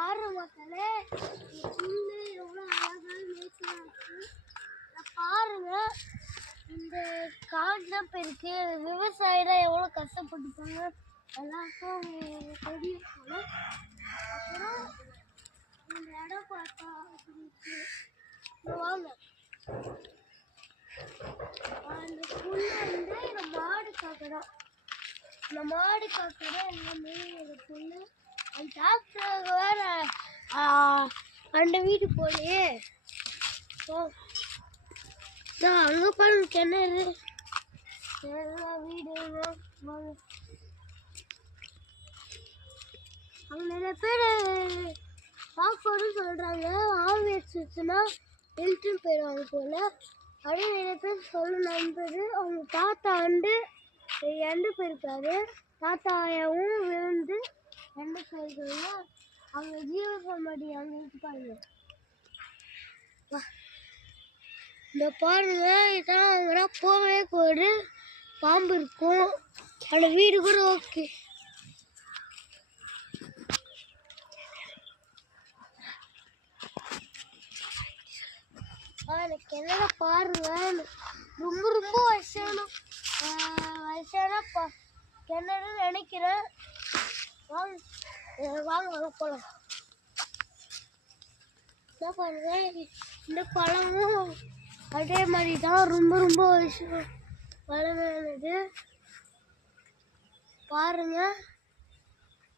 பாரு மக்களே, புல்லு எவ்வளோ அழகான நேச்சராக இருக்குது. பாருங்க, இந்த காடுலாம் இப்போ இருக்கு. விவசாயிலாம் எவ்வளோ கஷ்டப்பட்டுப்பாங்க எல்லாருக்கும் தெரியும் போல. அப்புறம் இந்த இடம் பார்த்தா வாங்க, அந்த புல்லு வந்து இந்த மாடு காக்கதான். இந்த மாடு காக்கதான் எல்லாமே இந்த புல்லு. அந்த டாக்டர் வேற அந்த வீட்டு போலையே. அங்கே பாருங்க கிணறு, வீடு. அவங்க நிறைய பேர் பார்க்கணும்னு சொல்கிறாங்க. ஆவி வச்சுன்னா இழுத்துன்னு போயிடுவாங்க போல அப்படின்னு நிறைய பேர் சொல்ல நம்புது. அவங்க தாத்தா வந்து இறந்து போயிருக்காரு. தாத்தாவும் விழுந்து இறந்து போயிருக்காங்க. அவங்க ஜீவசமாதி அங்கே இருப்பாங்க. இந்த பாருங்க, இதான் அவங்கடா போகவே போயிடு. பாம்பு இருக்கும். அந்த வீடு கூட ஓகே. எனக்கு என்னென்ன பாருங்க, ரொம்ப ரொம்ப வயசான கிணறு நினைக்கிறேன். வாங்க வாங்க போகலாம். என்ன பாருங்க, இந்த பழமும் அதே மாதிரி தான் ரொம்ப ரொம்ப வருஷம் பழமையானது. பாருங்க,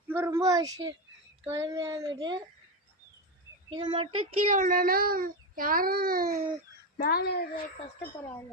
ரொம்ப ரொம்ப வருஷம் பழமையானது. இது மட்டும் கீழே ஒன்றுனா யாரும் மேலே கஷ்டப்படுறாங்க.